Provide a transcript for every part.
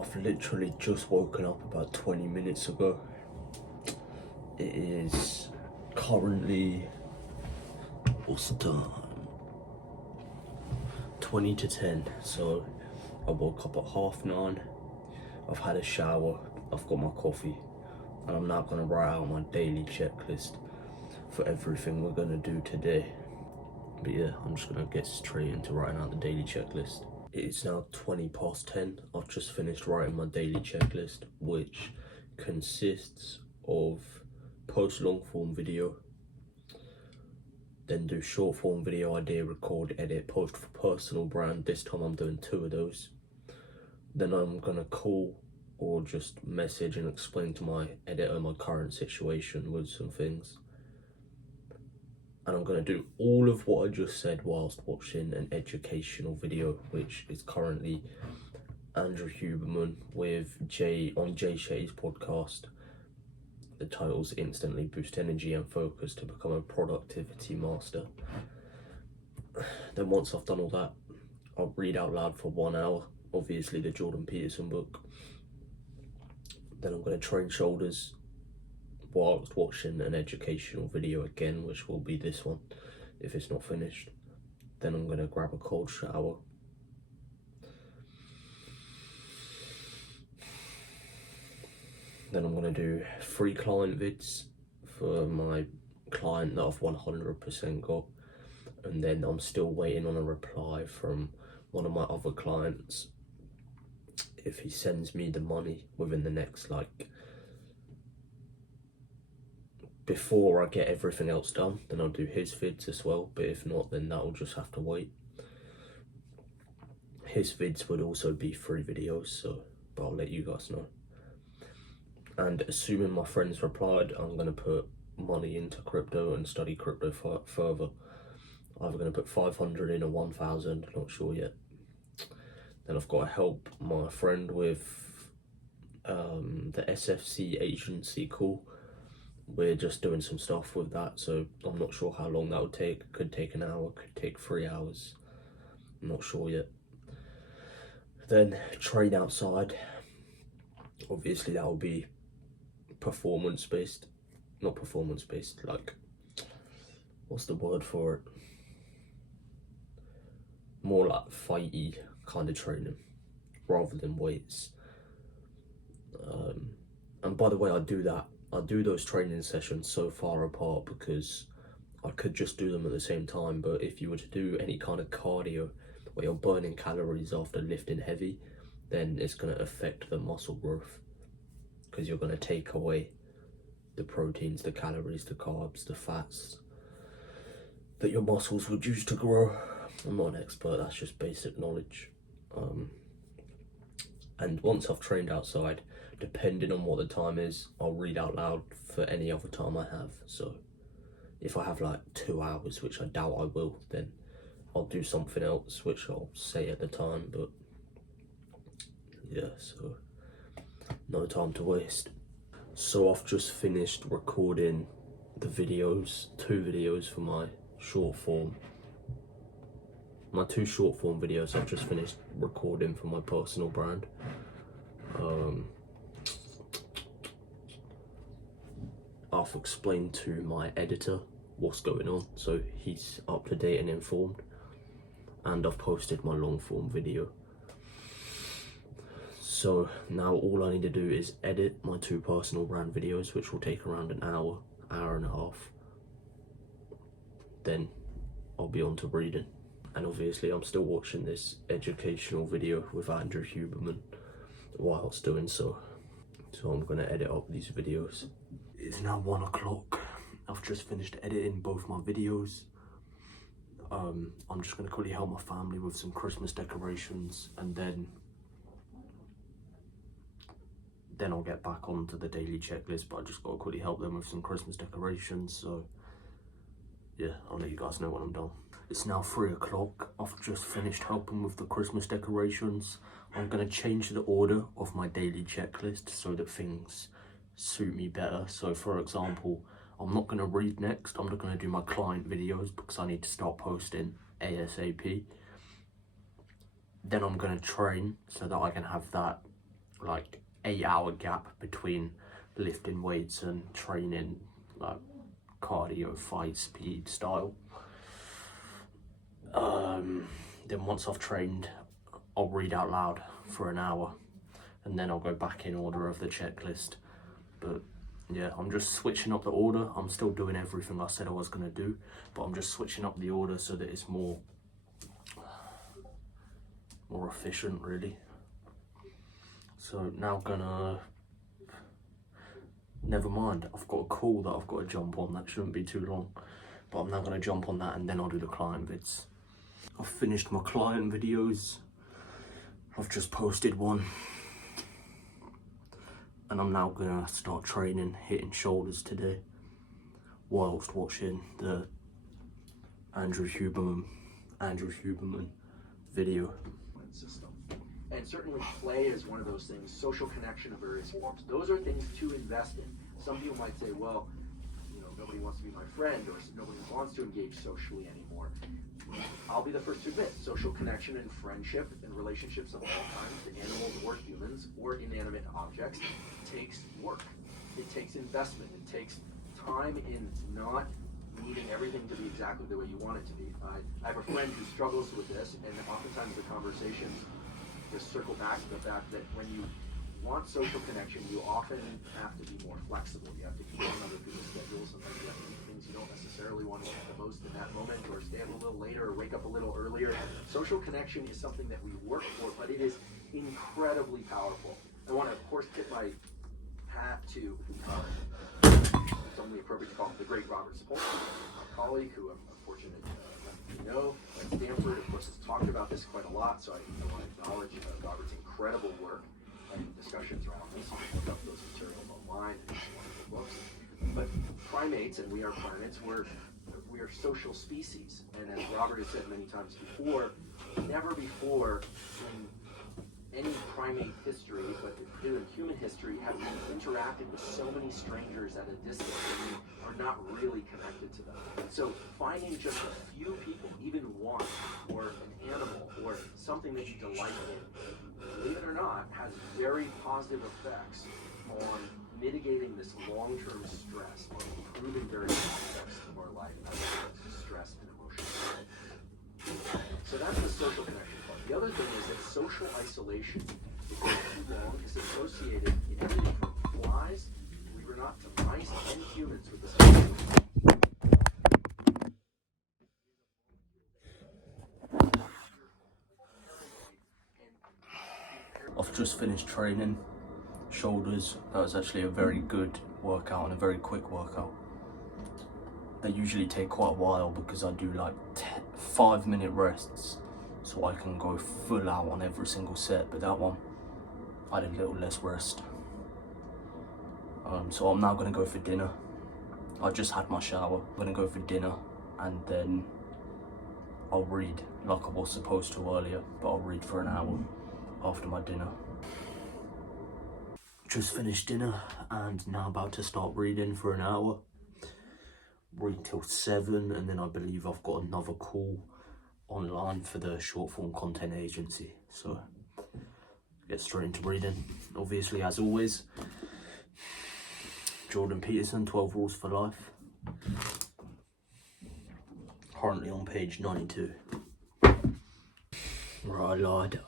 I've literally just woken up about 20 minutes ago. It is currently, what's the time? 20 to 10, so I woke up at 9:30. I've had a shower, I've got my coffee, and I'm now gonna write out my daily checklist for everything we're gonna do today. But yeah, I'm just gonna get straight into writing out the daily checklist. It is now 20 past 10. I've just finished writing my daily checklist, which consists of post long form video, then do short form video, idea, record, edit, post for personal brand. This time I'm doing 2 of those. Then I'm gonna call or just message and explain to my editor my current situation with some things. And I'm gonna do all of what I just said whilst watching an educational video, which is currently Andrew Huberman with Jay Shetty's podcast. The title's Instantly Boost Energy and Focus to Become a Productivity Master. Then once I've done all that, I'll read out loud for 1 hour, obviously the Jordan Peterson book. Then I'm gonna train shoulders whilst watching an educational video again, which will be this one if it's not finished. Then I'm gonna grab a cold shower. Then I'm gonna do 3 client vids for my client that I've 100% got, and then I'm still waiting on a reply from one of my other clients. If he sends me the money within the next, before I get everything else done, then I'll do his vids as well, but if not, then that'll just have to wait. His vids would also be 3 videos, but I'll let you guys know. And assuming my friends replied, I'm gonna put money into crypto and study crypto further. I'm gonna put 500 in or 1,000, not sure yet. Then I've got to help my friend with the SFC Agency Call. We're just doing some stuff with that, so I'm not sure how long that would take. Could take an hour, could take 3 hours. I'm not sure yet. Then train outside. Obviously that will be performance-based. Not performance-based, what's the word for it? More like fighty kind of training rather than weights. And by the way, I do those training sessions so far apart because I could just do them at the same time, but if you were to do any kind of cardio where you're burning calories after lifting heavy, then it's going to affect the muscle growth because you're going to take away the proteins, the calories, the carbs, the fats that your muscles would use to grow. I'm not an expert, that's just basic knowledge. And once I've trained outside, depending on what the time is, I'll read out loud for any other time I have. So if I have 2 hours, which I doubt I will, then I'll do something else, which I'll say at the time. But yeah, so no time to waste. So I've just finished recording the videos, 2 videos for my short form. My 2 short form videos I've just finished recording for my personal brand. I've explained to my editor what's going on, so he's up to date and informed. And I've posted my long form video. So now all I need to do is edit my 2 personal brand videos, which will take around an hour, hour and a half. Then I'll be on to reading. And obviously I'm still watching this educational video with Andrew Huberman whilst doing so. So I'm gonna edit up these videos. It's now 1 o'clock. I've just finished editing both my videos. I'm just gonna quickly help my family with some Christmas decorations, and then I'll get back onto the daily checklist, but I just gotta quickly help them with some Christmas decorations. So yeah, I'll let you guys know when I'm done. It's now 3 o'clock. I've just finished helping with the Christmas decorations. I'm gonna change the order of my daily checklist so that things suit me better. So for example, I'm not gonna read next. I'm not gonna do my client videos because I need to start posting ASAP. Then I'm gonna train so that I can have that like 8-hour gap between lifting weights and training, like cardio, fight speed style. Then once I've trained, I'll read out loud for an hour, and then I'll go back in order of the checklist. But yeah, I'm just switching up the order. I'm still doing everything I said I was going to do, but I'm just switching up the order so that it's more efficient, really. So now never mind, I've got a call that I've got to jump on. That shouldn't be too long, but I'm now going to jump on that, and then I'll do the client vids. I've finished my client videos. I've just posted one, and I'm now gonna start training, hitting shoulders today, whilst watching the Andrew Huberman video. System. And certainly play is one of those things, social connection of various forms. Those are things to invest in. Some people might say, well, you know, nobody wants to be my friend, or nobody wants to engage socially anymore. I'll be the first to admit, social connection and friendship and relationships of all kinds, animals or humans or inanimate objects, takes work. It takes investment. It takes time in not needing everything to be exactly the way you want it to be. I have a friend who struggles with this, and oftentimes the conversations just circle back to the fact that when you want social connection, you often have to be more flexible. You have to keep on other people's schedules, and you have to do things you don't necessarily want to do the most in that moment, or stay up a little later, or wake up a little earlier. Social connection is something that we work for, but it is incredibly powerful. I want to, of course, tip my hat to it's only appropriate to call him the great Robert Sapolsky, my colleague, who I'm fortunate to know at Stanford. Of course, has talked about this quite a lot, so I want to acknowledge Robert's incredible work and discussions around this. You can look up those materials online and wonderful books. But primates, and we are primates, we are social species. And as Robert has said many times before, never before in any primate history, but in human history, have we interacted with so many strangers at a distance and we are not really connected to them. So finding just a few people, even one, or an animal, or something that you delight in, believe it or not, has very positive effects on mitigating this long-term stress, or improving various aspects of our life as opposed to stress and emotion. So that's the social connection part. The other thing is that social isolation, if it's too long, is associated in everything from flies, believe it or not, to mice and humans with the same. I've just finished training shoulders. That was actually a very good workout and a very quick workout. They usually take quite a while because I do like 5-minute rests, so I can go full out on every single set, but that one I did a little less rest. So I'm now going to go for dinner. I just had my shower. I'm going to go for dinner, and then I'll read like I was supposed to earlier, but I'll read for an hour after my dinner. Just finished dinner and now about to start reading for an hour. Read till 7, and then I believe I've got another call online for the short form content agency. So get straight into reading. Obviously, as always, Jordan Peterson, 12 Rules for Life. Currently on page 92. Right, I lied.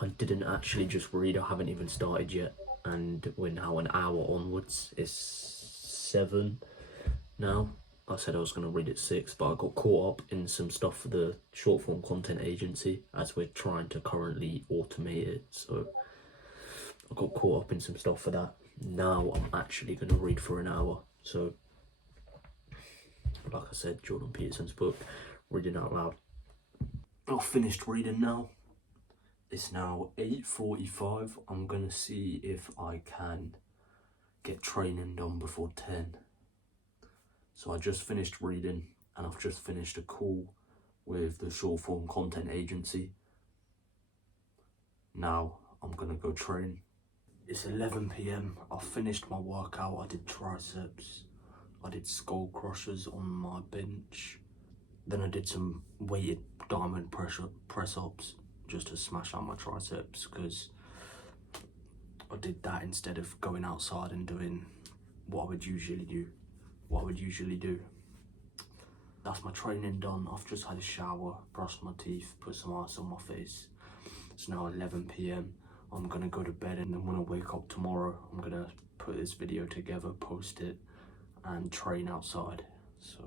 I didn't actually just read. I haven't even started yet, and we're now an hour onwards. It's 7 now. I said I was going to read at 6, but I got caught up in some stuff for the short form content agency, as we're trying to currently automate it. So I got caught up in some stuff for that. Now I'm actually going to read for an hour. So like I said, Jordan Peterson's book, reading out loud. I've finished reading now. It's now 8:45. I'm gonna see if I can get training done before 10. So I just finished reading, and I've just finished a call with the short form content agency. Now I'm gonna go train. It's 11 PM. I finished my workout. I did triceps. I did skull crushers on my bench. Then I did some weighted diamond press ups just to smash out my triceps, because I did that instead of going outside and doing what I would usually do. That's my training done. I've just had a shower, brushed my teeth, put some ice on my face. It's now 11 p.m. I'm gonna go to bed, and then when I wake up tomorrow, I'm gonna put this video together, post it, and train outside. So